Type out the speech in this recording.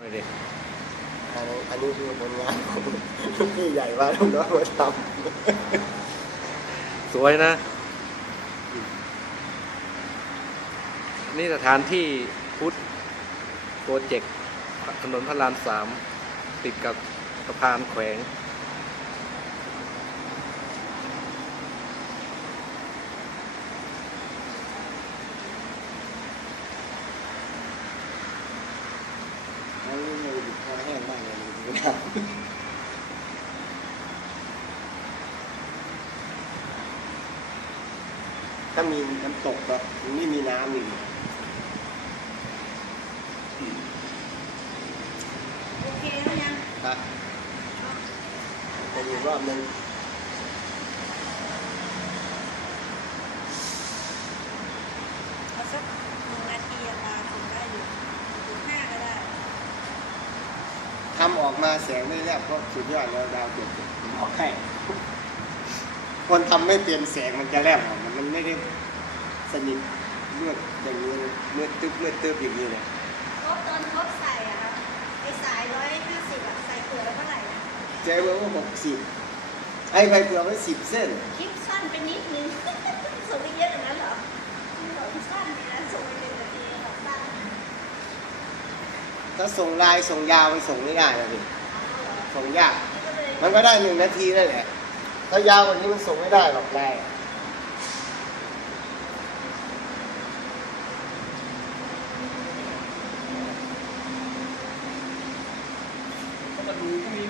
ไม่ดิอันนี้อันนี้คือผลงานของลูกพี่ใหญ่ว่าลูกน้องมาทสวยนะ นี่สถานที่พุทธโปรเจกต์ถนนพระรามสามติดกับสะพานแขวงำแล้วนี่มันคอแห้งมากเลยมันดูน้ำ ถ้ามีน้ำตกก็มันไม่มีน้ำอีกโอเคแล้วยังครับจะมีรอบนึง เอาสักหนึ่งนาทีอะตาถึงได้อยู่ถึงห้าก็ได้ ทำออกมาแสงไม่แลบก็สุดยอดแล้วดาวเจ็ดผมบอกให้คนทำไม่เปลี่ยนแสงมันจะแลบออกมันไม่ได้สนิทเลือดอย่างนี้เลยเลือดตึ๊บเลือดตึ๊บอย่างนี้เลยครบตอนครบใส่อะครับไอสายร้อยห้าสิบอะใส่เกลือแล้วเท่าไหร่นะเจ๊ว่าหกสิบไอ้ใบเปลือกไว้สิบเส้น คลิปสั้นไปนิดนึง ถ้าส่งลายส่งยาวมันส่งไม่ได้นะพี่ส่งยาก มันก็ได้หนึ่งนาทีนั่นแหละ ถ้ายาวกว่านี้มันส่งไม่ได้หรอกลายก็ดูพวกนี้